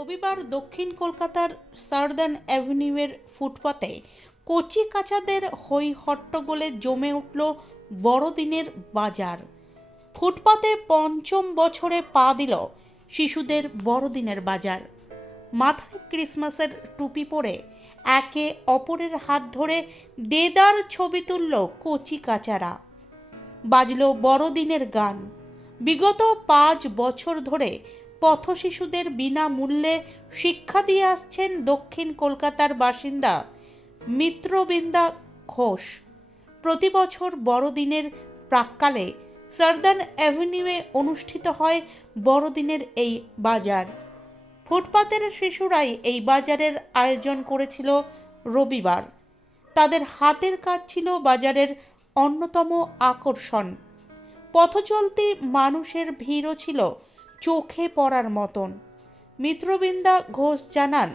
রবিবার দক্ষিণ কলকাতার সার্দার্ন অ্যাভিনিউয়ের ফুটপাতে কচি কাচাদের হই হট্টগোলে জমে উঠল বড়দিনের বাজার। ফুটপাতে পঞ্চম বছরে পা দিল শিশুদের বড়দিনের বাজার। মাথায় ক্রিসমাসের টুপি পরে একে অপরের হাত ধরে দেদার ছবি তুলল কচি কাচারা। বাজল বড়দিনের গান। বিগত পাঁচ বছর ধরে পথ শিশুদের বিনামূল্যে শিক্ষা দিয়ে আসছেন দক্ষিণ কলকাতার বাসিন্দা মিত্রবিন্দা ঘোষ। প্রতি বছর বড়দিনের প্রাক্কালে সার্দার্ন অ্যাভিনিউয়ে অনুষ্ঠিত হয় বড়দিনের এই বাজার। ফুটপাতের শিশুরাই এই বাজারের আয়োজন করেছিল রবিবার। তাদের হাতের কাজ ছিল বাজারের অন্যতম আকর্ষণ। পথচলতি মানুষের ভিড়ও ছিল চোখে পড়ার মতন। মিত্রবিন্দা ঘোষ জানান,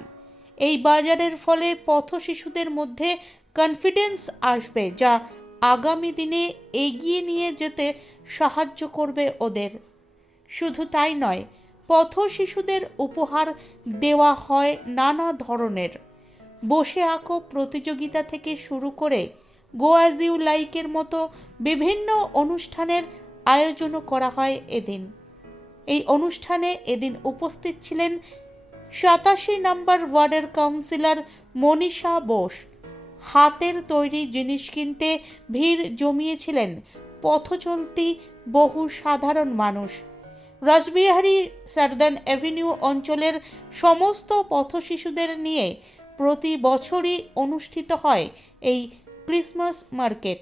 এই বাজারের ফলে পথ শিশুদের মধ্যে কনফিডেন্স আসবে যা আগামী দিনে এগিয়ে নিয়ে যেতে সাহায্য করবে ওদের। শুধু তাই নয়, পথ শিশুদের উপহার দেওয়া হয় নানা ধরনের। বসে আঁকো প্রতিযোগিতা থেকে শুরু করে গোয়াজিউ লাইকের মতো বিভিন্ন অনুষ্ঠানের আয়োজনও করা হয় এদিন। এই অনুষ্ঠানে এদিন উপস্থিত ছিলেন সাতাশি নম্বর ওয়ার্ডের কাউন্সিলর মনীষা বোস। হাতের তৈরি জিনিস কিনতে ভিড় জমিয়েছিলেন পথচলতি বহু সাধারণ মানুষ। রাসবিহারী সার্দার্ন অ্যাভিনিউ অঞ্চলের সমস্ত পথ শিশুদের নিয়ে প্রতি বছরই অনুষ্ঠিত হয় এই ক্রিসমাস মার্কেট।